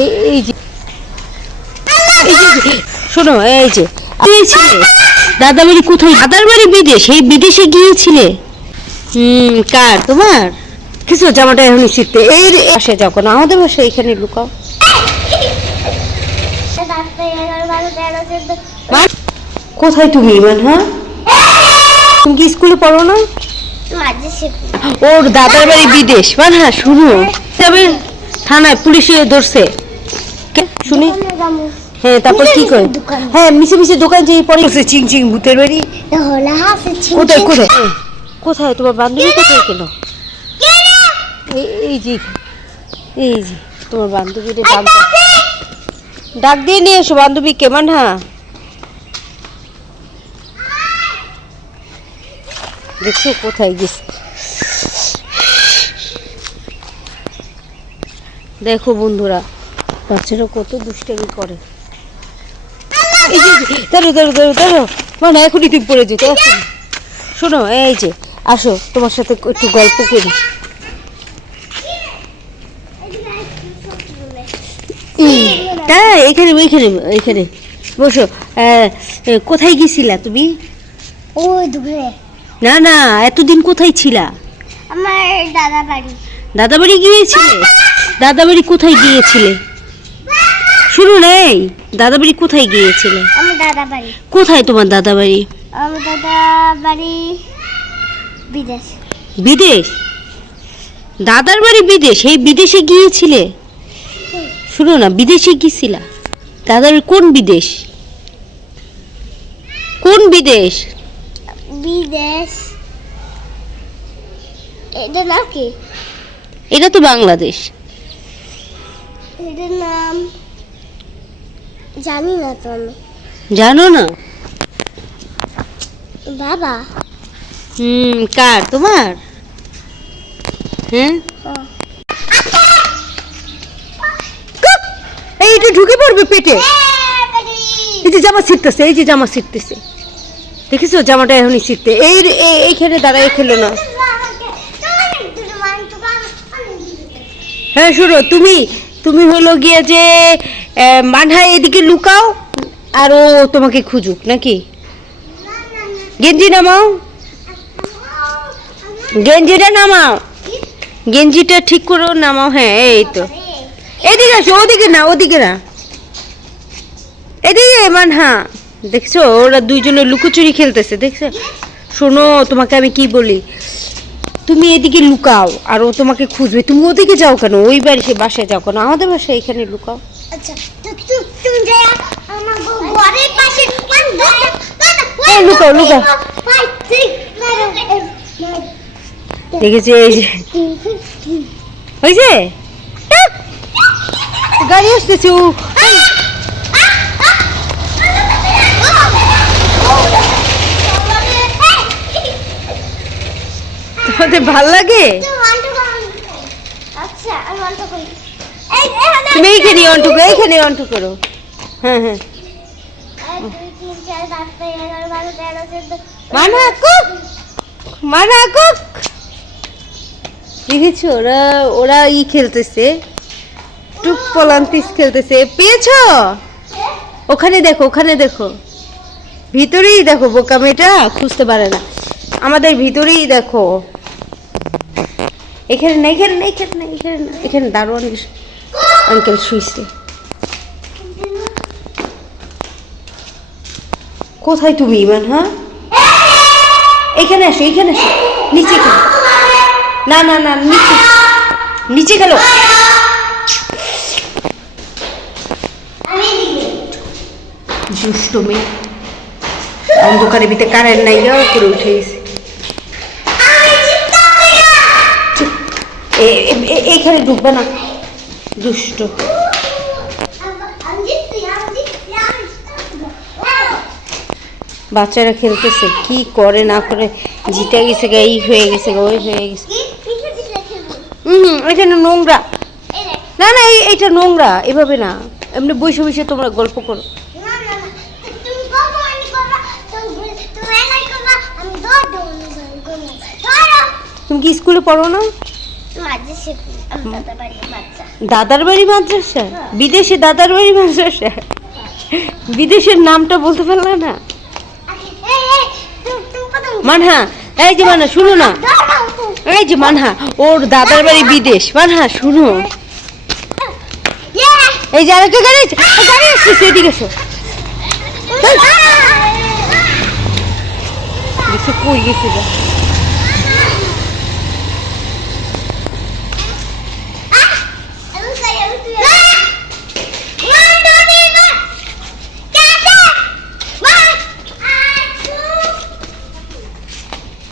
এই যে শোনো, এই যে গিয়েছিলে দাদা বাড়ি কোথায়? দাদার বাড়ি বিদেশ, এই বিদেশে গিয়েছিলে? কার? তোমার? কিছু জামাটা এখনই ছিটতে এই আসে যখন আমাদের বাসায় এখানে লুকাও। কোথায় তুমি ইমান? হ্যাঁ, তুমি কি স্কুলে পড়ো না? ওর দাদার বাড়ি বিদেশ। মানে হ্যাঁ, শুনো, তবে থানায় পুলিশে ধরছে শুনি। হ্যাঁ, তারপর কি করে? হ্যাঁ, মিশে মিশে দোকান যেয়ে পরে চিং চিং ভূতের বাড়ি। কোথায় কোথায় কোথায় তোমার বান্ধবী কোথায় গেল? এই যে এই যে তোমার বান্ধবীর ডাক দিয়ে নিয়ে এসো বান্ধবীকে। মানহা, দেখছো কোথায় গেছে? দেখো বন্ধুরা, বাচ্চারা কত দুষ্টামি করে। ধরো ধরো ধরো ধরো, মানে এখনই তুমি পড়ে যেত। এখন শোনো, এই যে আসো, তোমার সাথে একটু গল্প করি। হ্যাঁ, এইখানে এইখানে এইখানে বসো। কোথায় গেছিলা তুমি? না না, এতদিন কোথায় ছিলা? আমার দাদা বাড়ি। দাদা বাড়ি গিয়েছিলে? দাদা বাড়ি কোথায় গিয়েছিলে? শুনো, নেই দাদা বাড়ি কোথায় গিয়েছিলে? আমার দাদা বাড়ি। কোথায় তোমার দাদা বাড়ি? আমার দাদা বাড়ি বিদেশ। বিদেশ? দাদার বাড়ি বিদেশ, এই বিদেশে গিয়েছিলে? শুনো না, বিদেশে গিয়েছিলা? দাদার কোন বিদেশ? কোন বিদেশ? বিদেশ এটা নাকি? এটা তো বাংলাদেশ। এটার নাম জানি না তো আমি। জানো না? বাবা। কার? তোমার? হ্যাঁ, এইটা ঢুকে পড়বে পেটে। এই যে জামা ছিটতেছে, এই যে জামা ছিটতেছে, দেখেছো? জামাটা এখনই ছিটতে এইখানে দাঁড়ায় খেলো না। হ্যাঁ শোনো, তুমি হলো গিয়ে যে মানহা এদিকে লুকাও আর ও তোমাকে খুঁজুক নাকি? গেঞ্জি নামাও, গেঞ্জিটা নামাও, গেঞ্জিটা ঠিক করে নামাও। হ্যাঁ, এই তো। এদিকে আসো, ওদিকে না, ওদিকে না, এদিকে। মানহা, দেখছো ওরা দুইজনে লুকোচুরি খেলতেছে, দেখছো? শোনো, তোমাকে আমি কি বলি, তুমি এদিকে লুকাও আর ও তোমাকে খুঁজবে। তুমি ওদিকে যাও কেন? ওই বাড়ি সে বাসায় যাও কেন? আমাদের বাসায় এখানে লুকাও। আচ্ছা, তুমি যাও আমার ঘরের পাশে। লুকাও লুকাও। দেখেছি, এই যে হয়েছে, গাড়ি আসতেছে। তোমাদের ভাল লাগে? তুমি এইখানে অন্টু করো, এইখানে অন্টু করো। হ্যাঁ হ্যাঁ, মানা কুক, মানা কুক। দেখেছো ওরা খেলতেছে, টুক পলান্তিস খেলতেছে। পেয়েছো? ওখানে দেখো, ওখানে দেখো, ভিতরেই দেখো। বোকা মেয়েটা খুঁজতে পারে না, আমাদের ভিতরেই দেখো। এখানে না, এখানে না, এখানে না, এখানে না, এখানে দারোয়ান আঙ্কেল শুইছে। কোথায় তুমি ইমান? হ্যাঁ, এখানে আসো, এখানে আসো, নিচে গেল। না না না, নিচে নিচে গেল। দুষ্ট মেয়ে, অন্ধকারের ভিতরে কারেন্ট নাই, করে উঠে গেছে। এইখানে ঢুকবে না, দুষ্ট। বাচ্চারা খেলতেছে, কি করে না করে, জিতে গেছে গা, এই হয়ে গেছে গা, ওই হয়ে গেছে। এখানে নোংরা। না না, এইটা নোংরা, এভাবে না, এমনি বসে বসে তোমরা গল্প করো। তুমি কি স্কুলে পড়ো না? দাদার বাড়ি মাদ্রাসা? বিদেশে দাদার বাড়ি মাদ্রাসা? বিদেশের নামটা বলতে পারলা না? মানহা, এই যে মানহা শুনো না, এই যে মানহা ওর দাদার বাড়ি বিদেশ। মানহা শুনো, এই যে আরেকটা গাড়ি গাড়ি আসছে, এদিকে এসো। দেখছো কই গেছে যা।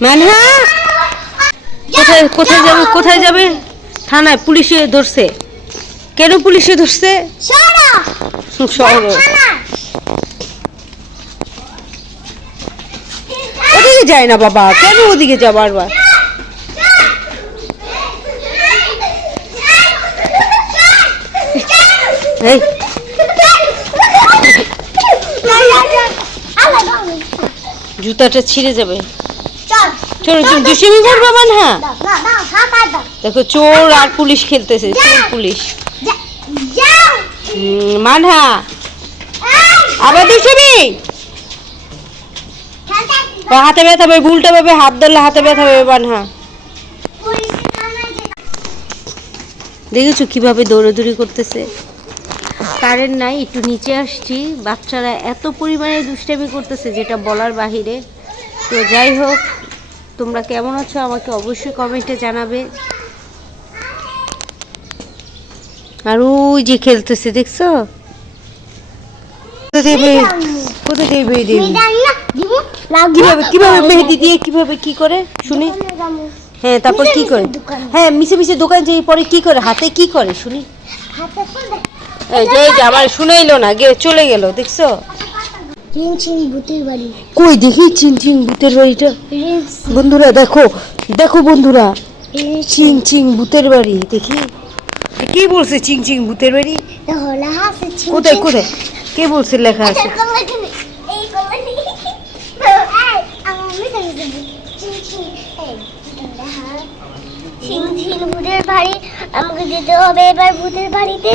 মানহা কোথায় কোথায় যাবে, কোথায় যাবে? থানায়, পুলিশে ধরছে। কেন পুলিশে ধরছে? শহর ওদিকে যায় না বাবা, কেন ওদিকে যা বারবার? এই জুতাটা ছিঁড়ে যাবে। চলো তুমি দুষ্টুমি করবে মানহা। দেখো চোর আর পুলিশ খেলতেছে, চোর পুলিশ। মানহা আবার দুষ্টুমি, হাতে ব্যথা পাবে, উল্টা পাবে, হাত ধরলে হাতে ব্যথা পাবে। মানহা দেখেছো কিভাবে দৌড়াদৌড়ি করতেছে? কারেন্ট নাই, একটু নিচে আসছি। বাচ্চারা এত পরিমাণে দুষ্টামি করতেছে যেটা বলার বাহিরে। তো যাই হোক, তোমরা কেমন আছো আমাকে অবশ্যই কমেন্টে জানাবে। আর ওই যে খেলতেছে দেখছো, কিভাবে কিভাবে মেহেদি দিয়ে কিভাবে কি করে শুনি? হ্যাঁ তারপর কি করে? হ্যাঁ মিশে মিশে দোকান যাই, পরে কি করে? হাতে কি করে শুনি? এই যে আমার শুনাইলো না, চলে গেল। দেখছো কই দেখি চিং চিং ভূতের বাড়িটা? বন্ধুরা দেখো, দেখো বন্ধুরা, চিং চিং ভূতের বাড়ি। দেখি কে বলছে চিং চিং ভূতের বাড়ি? কোথায় কোথায় কে বলছে লেখা আছে? ভূতের বাড়ি আমাকে যেতে হবে এবার ভূতের বাড়িতে।